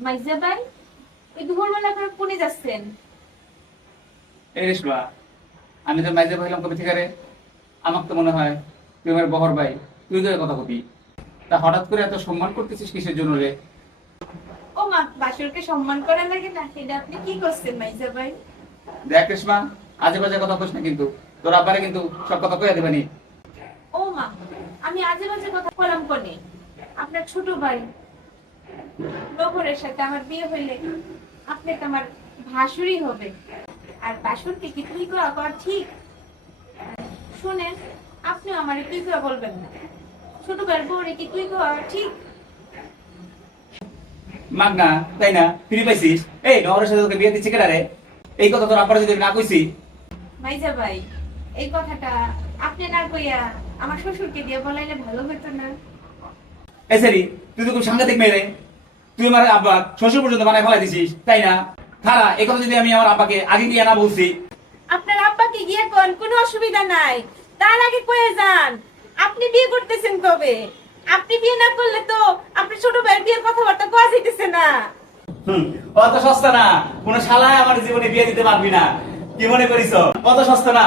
মাইজা ভাই ওই দুপুরবেলা আপনারা কোনে যাচ্ছেন? এই রেশমা আমি তো মাইজে ভাইলাম কবে থেকে রে আমার তো মনে হয় তুই আমার বহর ভাই তুই তো কথা কবি। তা হঠাৎ করে এত সম্মান করতেছিস কিসের জন্য রে? ও মা বাসরকে সম্মান করা লাগে না এটা আপনি কি করছেন মাইজা ভাই? দেখ রেশমা আজে বাজে কথা কইস না কিন্তু তোর আব্বারে কিন্তু সব কথা কইয়া দেবানি ও মা আমি আজে বাজে কথা বললাম কোনে? আপনার ছোট ভাই নগরের সাথে আমার বিয়ে হইলে আপনি তো আমার ভাসুরই হবে। আর বাসুরকে কি তুই করা কর ঠিক? শুনেন আপনি আমার তুই করা বলবেন না? ছোট ভাইয়ের বউরে কি তুই করা ঠিক? মাগ না তাই না? ফিরে পাইছিস? এই নহরের সাথে তোকে বিয়ে দিচ্ছে কেনা রে? এই কথা তোর আব্বার যদি না কইছি। মাইজা ভাই এই কথাটা আপনি না কইয়া আমার শ্বশুরকে দিয়ে বলাইলে ভালো হতো না। এই সারি তুই তো খুব সাংঘাতিক মেয়ে রে। তুই আমার আব্বা শ্বশুর পর্যন্ত বানায় ফেলাই দিছিস তাই না? খারা এই কথা যদি আমি আমার আব্বাকে আগে গিয়ে না বলছি। আপনার আব্বাকে গিয়ে কোন কোনো অসুবিধা নাই। তার আগে কয়ে যান। আপনি বিয়ে করতেছেন কবে? আপনি বিয়ে না করলে তো আপনি ছোট ভাইয়ের বিয়ের কথাবার্তা কোয়া যাইতেছে না। হুম, অত সস্তা না। কোন শালায় আমার জীবনে বিয়ে দিতে পারবি না। কি মনে করিস? অত সস্তা না।